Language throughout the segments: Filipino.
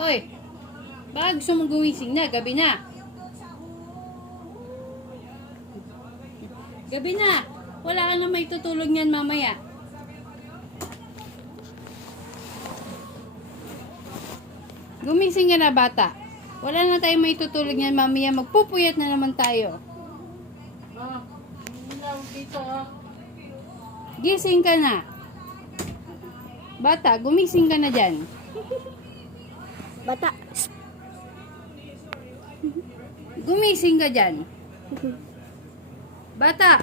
Oy, baka gusto mong gumising na, gabi na. Gabi na. Wala ka na may tutulog niyan mamaya. Gumising ka na, bata. Wala na tayong may tutulog niyan mamaya. Magpupuyat na naman tayo. Gising ka na. Bata, gumising ka na dyan. Bata. Gumising ka dyan. Bata.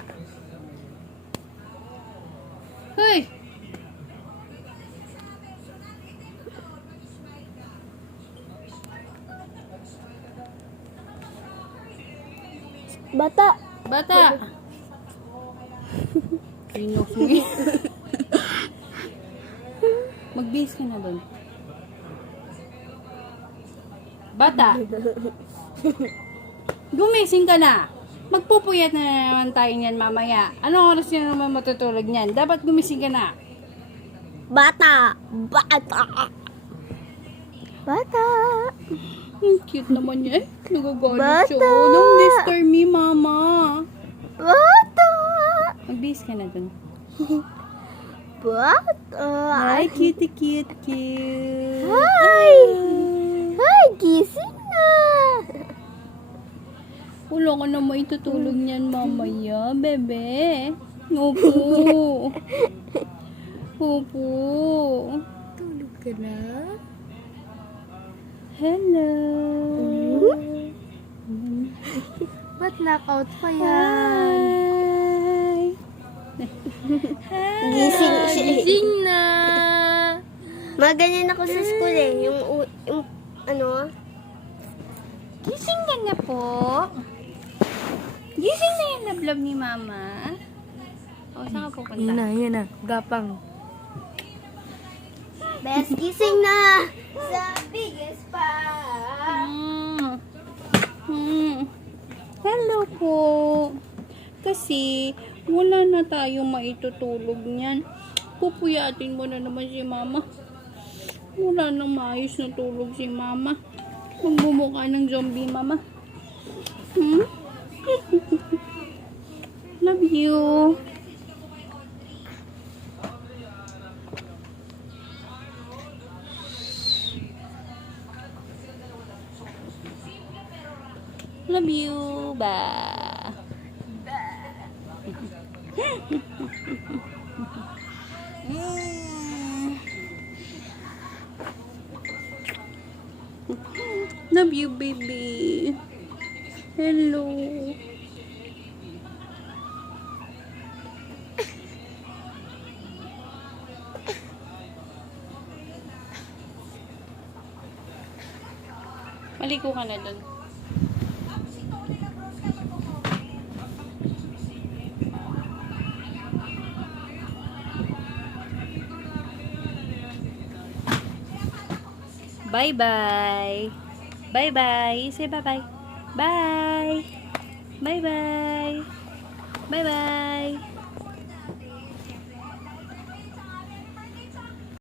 Hoy. Bata. Bata. Pinusungin. Magbihis ka na doon. Bata. Gumising ka na. Magpupuyat na naman tayo niyan mamaya. Anong oras na naman matutulog niyan? Dapat gumising ka na. Bata. Bata. Bata. Ang cute naman niya. Nagagalit siya. Bata. Don't disturb me, mama. Bata. Magbihis ka na doon. Bata. Hi, cutie, cute, cute. Hi. Hi, gising na. Wala ka na maitutulog niyan mamaya, bebe. Opo. Opo. Tulog ka na? Hello. Ba't knockout pa yan? Hi. Gising siya. Gising na. Maganyan ako sa school eh. Yung ano? Gising ka na po. Gising na yung lablab ni mama. O, saan ka pupunta? Yan na. Gapang. Best gising na. Sa biggest pa. Hello po. Kasi, wala na tayong maitutulog niyan. Pupuyatin mo na naman si mama. Wala nang maayos na tulog si mama. Magmumukha ng zombie, mama. Love you. Love you. Bye. Love you, baby. Hello. Maliko ka na dun. Bye-bye. Bye-bye. Say bye-bye. Bye. Bye-bye. Bye-bye.